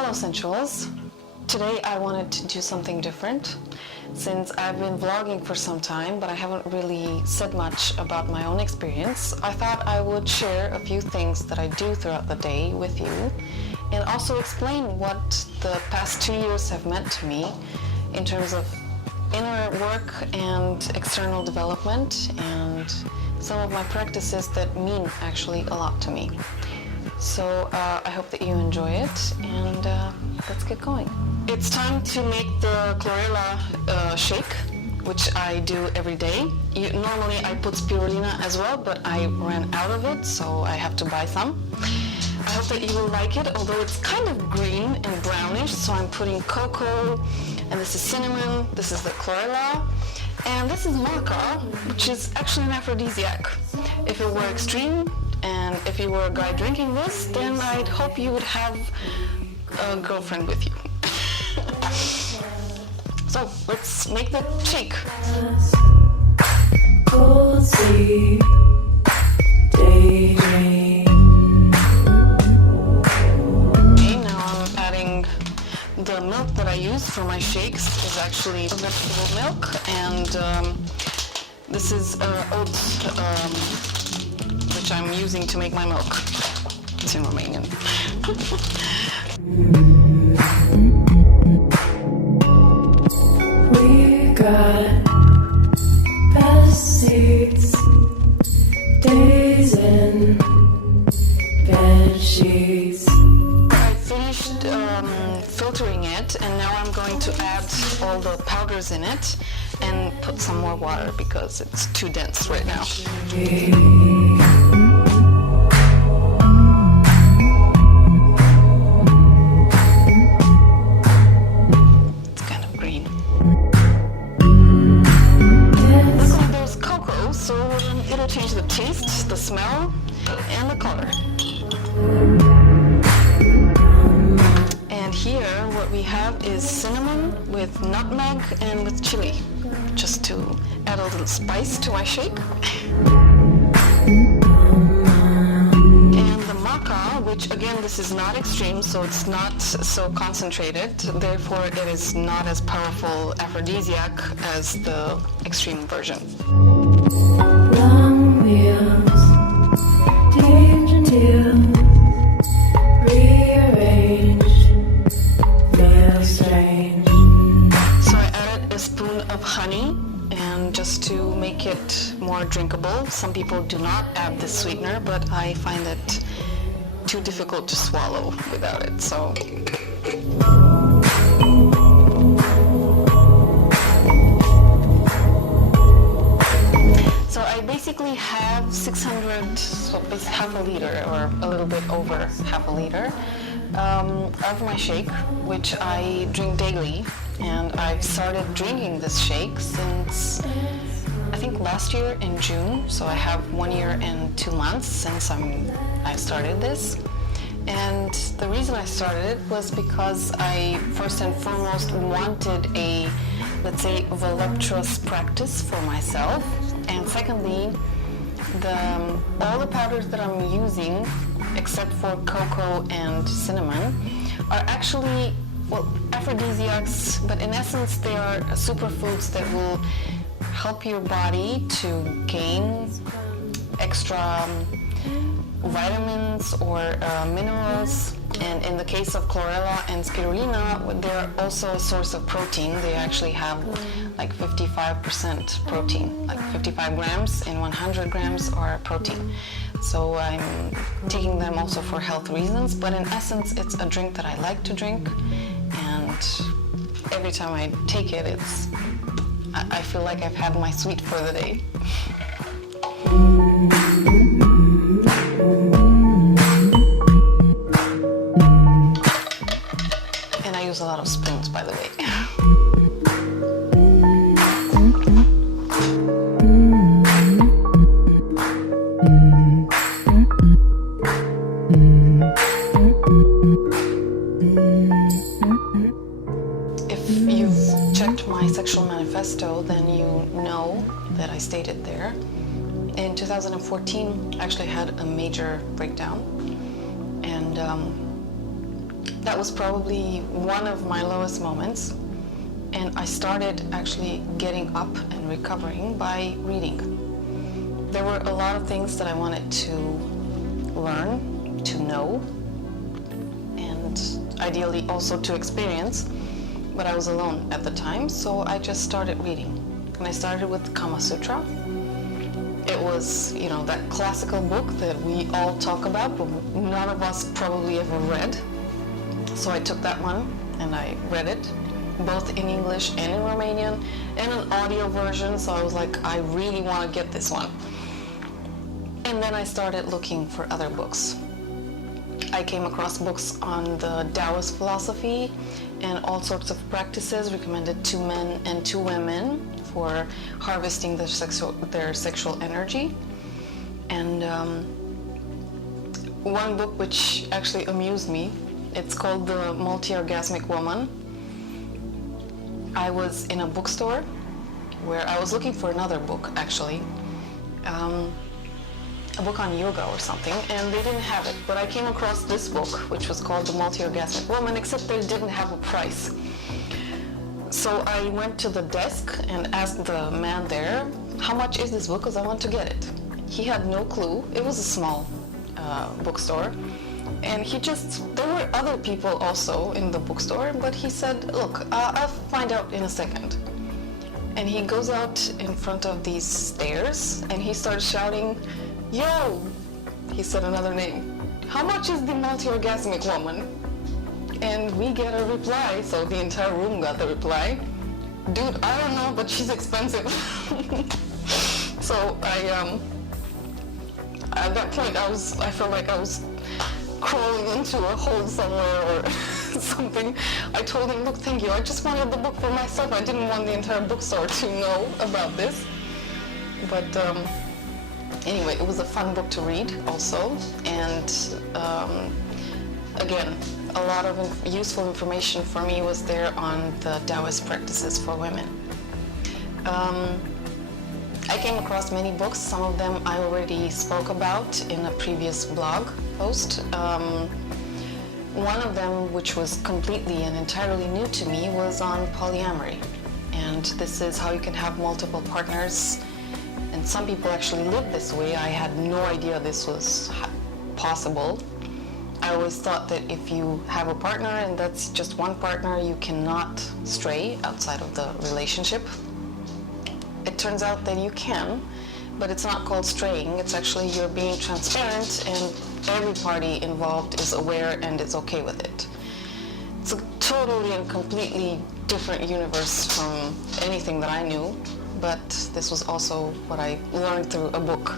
Hello Sensuals! Today I wanted to do something different since I've been vlogging for some time but I haven't really said much about my own experience. I thought I would share a few things that I do throughout the day with you and also explain what the past 2 years have meant to me in terms of inner work and external development and some of my practices that mean actually a lot to me. So I hope that you enjoy it and let's get going. It's time to make the chlorella shake, which I do every day. Normally I put spirulina as well, but I ran out of it, so I have to buy some. I hope that you will like it, although it's kind of green and brownish, so I'm putting cocoa, and this is cinnamon, this is the chlorella, and this is maca, which is actually an aphrodisiac. If it were extreme, and if you were a guy drinking this, then I'd hope you would have a girlfriend with you. So let's make the shake. Okay, now I'm adding the milk that I use for my shakes is actually vegetable milk, and this is oats, which I'm using to make my milk. It's in Romanian. We got best seats, days in bed sheets. I finished filtering it, and now I'm going to add all the powders in it and put some more water because it's too dense right now. It'll change the taste, the smell, and the color. And here what we have is cinnamon with nutmeg and with chili, just to add a little spice to my shake. And the maca, which again this is not extreme, so it's not so concentrated, therefore it is not as powerful aphrodisiac as the extreme version. Long wheels, deal, rearranged, feel strange. So I added a spoon of honey, and just to make it more drinkable. Some people do not add this sweetener, but I find it too difficult to swallow without it, so. I basically have 600, so it's half a liter or a little bit over half a liter of my shake, which I drink daily, and I've started drinking this shake since I think last year in June, so I have 1 year and 2 months since I started this. And the reason I started it was because I first and foremost wanted a, let's say, voluptuous practice for myself. And secondly, all the powders that I'm using, except for cocoa and cinnamon, are actually, well, aphrodisiacs, but in essence they are superfoods that will help your body to gain extra vitamins or minerals. And in the case of chlorella and spirulina, they're also a source of protein. They actually have like 55% protein, like 55 grams in 100 grams are protein. So I'm taking them also for health reasons, but in essence it's a drink that I like to drink, and every time I take it, I feel like I've had my sweet for the day. A lot of spoons, by the way. If you've checked my sexual manifesto, then you know that I stated there. In 2014, I actually had a major breakdown, and That was probably one of my lowest moments. And I started actually getting up and recovering by reading. There were a lot of things that I wanted to learn, to know, and ideally also to experience, but I was alone at the time, so I just started reading. And I started with Kama Sutra. It was, that classical book that we all talk about, but none of us probably ever read. So I took that one and I read it, both in English and in Romanian, and an audio version, so I was like, I really want to get this one. And then I started looking for other books. I came across books on the Taoist philosophy and all sorts of practices recommended to men and to women for harvesting their sexual energy. And one book which actually amused me, it's called The Multi-Orgasmic Woman. I was in a bookstore where I was looking for another book, actually, a book on yoga or something, and they didn't have it. But I came across this book, which was called The Multi-Orgasmic Woman, except they didn't have a price. So I went to the desk and asked the man there, how much is this book, because I want to get it. He had no clue. It was a small bookstore. And there were other people also in the bookstore, but he said, look, I'll find out in a second. And he goes out in front of these stairs and he starts shouting, yo, he said another name, how much is The Multi-Orgasmic Woman? And we get a reply, so the entire room got the reply. Dude, I don't know, but she's expensive. So at that point, I felt like I was crawling into a hole somewhere or something. I told him, look, thank you, I just wanted the book for myself. I didn't want the entire bookstore to know about this. But anyway, it was a fun book to read also. And again, a lot of useful information for me was there on the Taoist practices for women. I came across many books. Some of them I already spoke about in a previous blog post. One of them, which was completely and entirely new to me, was on polyamory. And this is how you can have multiple partners. And some people actually live this way. I had no idea this was possible. I always thought that if you have a partner and that's just one partner, you cannot stray outside of the relationship. It turns out that you can, but it's not called straying. It's actually you're being transparent and every party involved is aware and is okay with it. It's a totally and completely different universe from anything that I knew, but this was also what I learned through a book.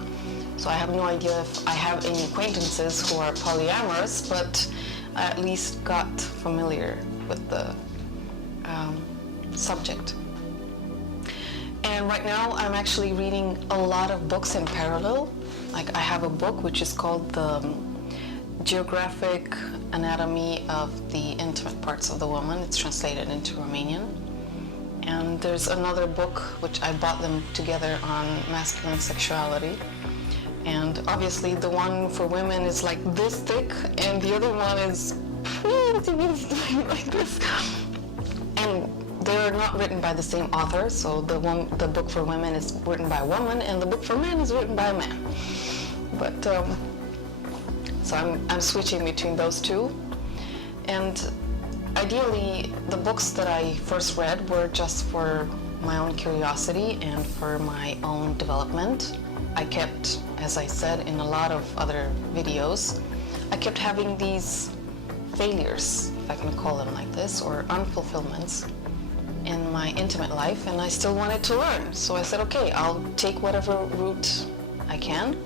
So I have no idea if I have any acquaintances who are polyamorous, but I at least got familiar with the subject. And right now I'm actually reading a lot of books in parallel. Like I have a book which is called The Geographic Anatomy of the Intimate Parts of the Woman. It's translated into Romanian. And there's another book which I bought them together on masculine sexuality. And obviously the one for women is like this thick and the other one is like this. And they're not written by the same author, so the book for women is written by a woman and the book for men is written by a man. But so I'm switching between those two. And ideally, the books that I first read were just for my own curiosity and for my own development. I kept, as I said in a lot of other videos, I kept having these failures, if I can call them like this, or unfulfillments in my intimate life, and I still wanted to learn. So I said, okay, I'll take whatever route I can,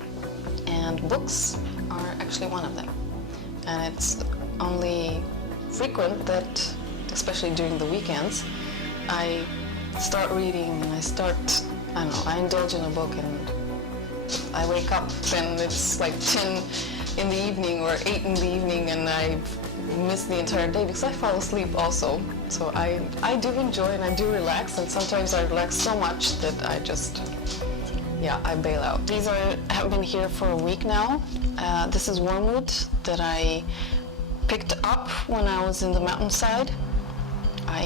and books are actually one of them. And it's only frequent that, especially during the weekends, I start reading and I indulge in a book and I wake up and it's like 10 in the evening or 8 in the evening and I miss the entire day because I fall asleep also. So I do enjoy and I do relax, and sometimes I relax so much that I just, I bail out. These have been here for a week now. This is wormwood that I picked up when I was in the mountainside. I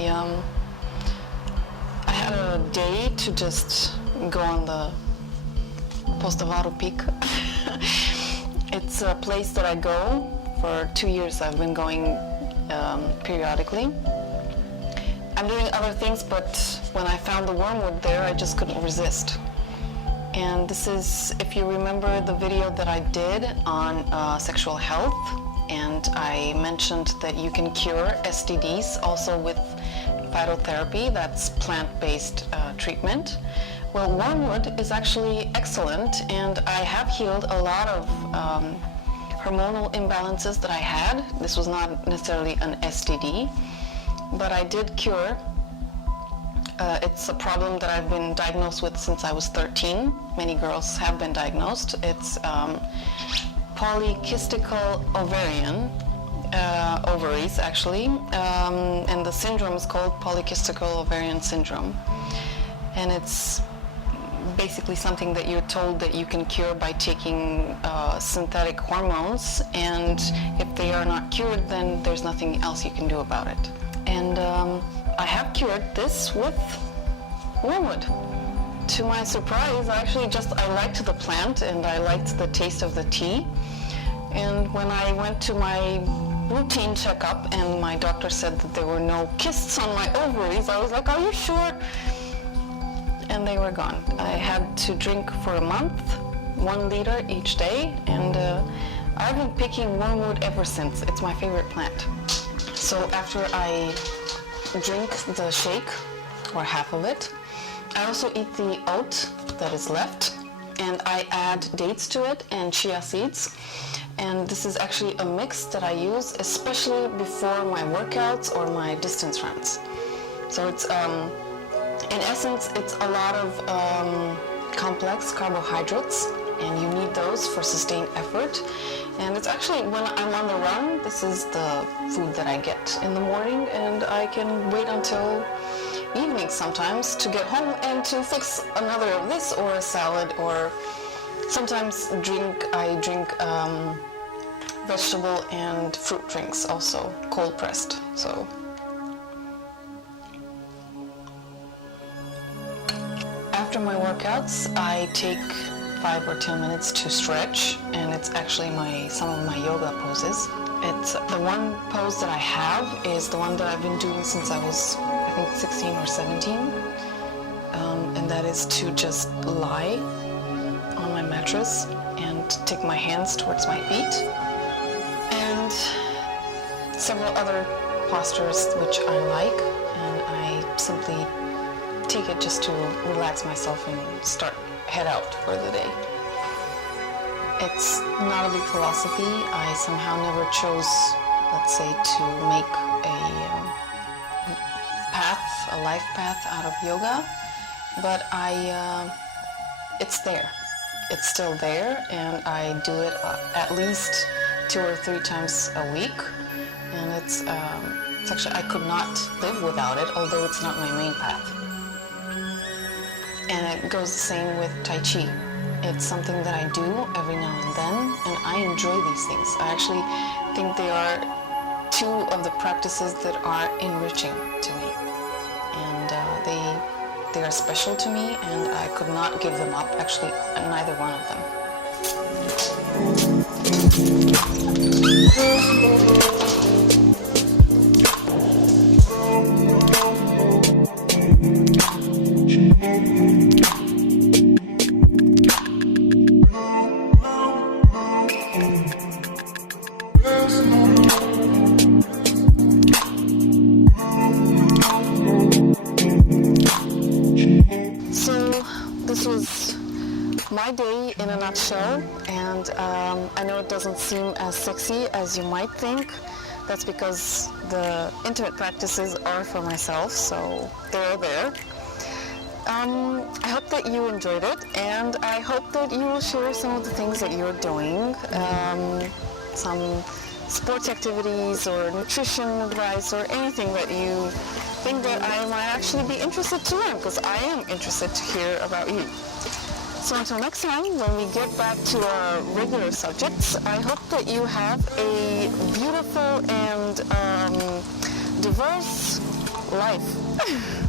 had a day to just go on the Postavaro Peak. It's a place that I go. For 2 years I've been going periodically. I'm doing other things, but when I found the wormwood there, I just couldn't resist. And this is, if you remember the video that I did on sexual health, and I mentioned that you can cure STDs also with phytotherapy, that's plant-based treatment. Well, wormwood is actually excellent, and I have healed a lot of hormonal imbalances that I had. This was not necessarily an STD, but I did cure. It's a problem that I've been diagnosed with since I was 13. Many girls have been diagnosed. It's polycystical ovarian, ovaries actually, and the syndrome is called polycystical ovarian syndrome. And it's basically something that you're told that you can cure by taking synthetic hormones, and if they are not cured, then there's nothing else you can do about it. And I have cured this with wormwood. To my surprise, I liked the plant and I liked the taste of the tea. And when I went to my routine checkup and my doctor said that there were no cysts on my ovaries, I was like, are you sure? And they were gone. I had to drink for a month, 1 liter each day, and I've been picking wormwood ever since. It's my favorite plant. So after I drink the shake, or half of it, I also eat the oat that is left, and I add dates to it and chia seeds. And this is actually a mix that I use especially before my workouts or my distance runs. So it's, in essence, it's a lot of complex carbohydrates, and you need those for sustained effort. And it's actually, when I'm on the run, this is the food that I get in the morning, and I can wait until evening sometimes to get home and to fix another of this or a salad, or sometimes I drink vegetable and fruit drinks also, cold pressed. So after my workouts, I take 5 or 10 minutes to stretch, and it's actually some of my yoga poses. It's the one pose that I have is the one that I've been doing since I was, I think, 16 or 17, and that is to just lie on my mattress and take my hands towards my feet, and several other postures which I like, and I simply take it just to relax myself and head out for the day. It's not a big philosophy. I somehow never chose, let's say, to make a life path out of yoga, but it's there. It's still there, and I do it at least 2 or 3 times a week, and it's actually, I could not live without it, although it's not my main path. And it goes the same with Tai Chi. It's something that I do every now and then, and I enjoy these things. I actually think they are 2 of the practices that are enriching to me. And they are special to me, and I could not give them up, actually, neither one of them. My day in a nutshell, and I know it doesn't seem as sexy as you might think. That's because the intimate practices are for myself, so they're there. I hope that you enjoyed it, and I hope that you will share some of the things that you're doing, some sports activities or nutrition advice or anything that you think that I might actually be interested to learn, because I am interested to hear about you. So until next time, when we get back to our regular subjects, I hope that you have a beautiful and diverse life.